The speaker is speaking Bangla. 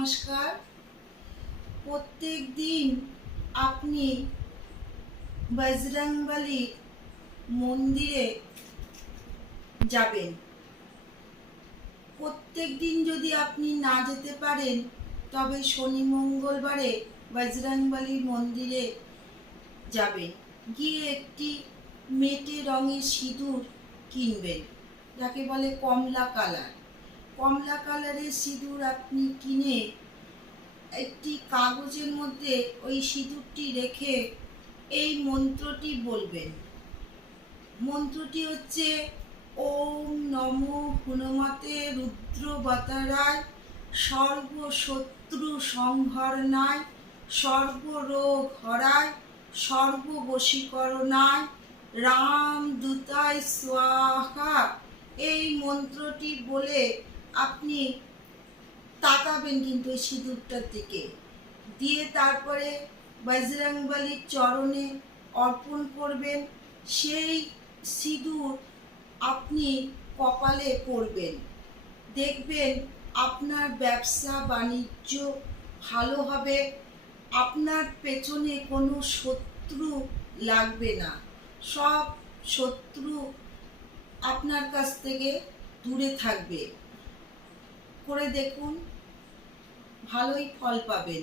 নমস্কার। প্রত্যেক দিন আপনি বজরংবলী মন্দিরে যাবেন। প্রত্যেক দিন যদি আপনি না যেতে পারেন তবে শনি মঙ্গলবারে বজরংবলী মন্দিরে যাবেন। গিয়ে একটি মেটে রঙের সিঁদুর কিনবেন, যাকে বলে কমলা কালার। কমলা কালারের সিঁদুর আপনি কিনে একটি কাগজের মধ্যে ওই সিঁদুরটি রেখে এই মন্ত্রটি বলবেন। মন্ত্রটি হচ্ছে ওম নমো হনুমতে রুদ্রবতারায় সর্বশত্রু সংহরণায় সর্বরোগ হরায় সর্ববশীকরণায় রামদূতায় স্বাহা। এই মন্ত্রটি বলে আপনি তাকাবেন কিন্তু এই সিঁদুরটার দিকে, দিয়ে তারপরে বজরংবলীর চরণে অর্পণ করবেন। সেই সিঁদুর আপনি কপালে পরবেন। দেখবেন আপনার ব্যবসা বাণিজ্য ভালো হবে, আপনার পেছনে কোনো শত্রু লাগবে না, সব শত্রু আপনার কাছ থেকে দূরে থাকবে। করে দেখুন, ভালোই ফল পাবেন।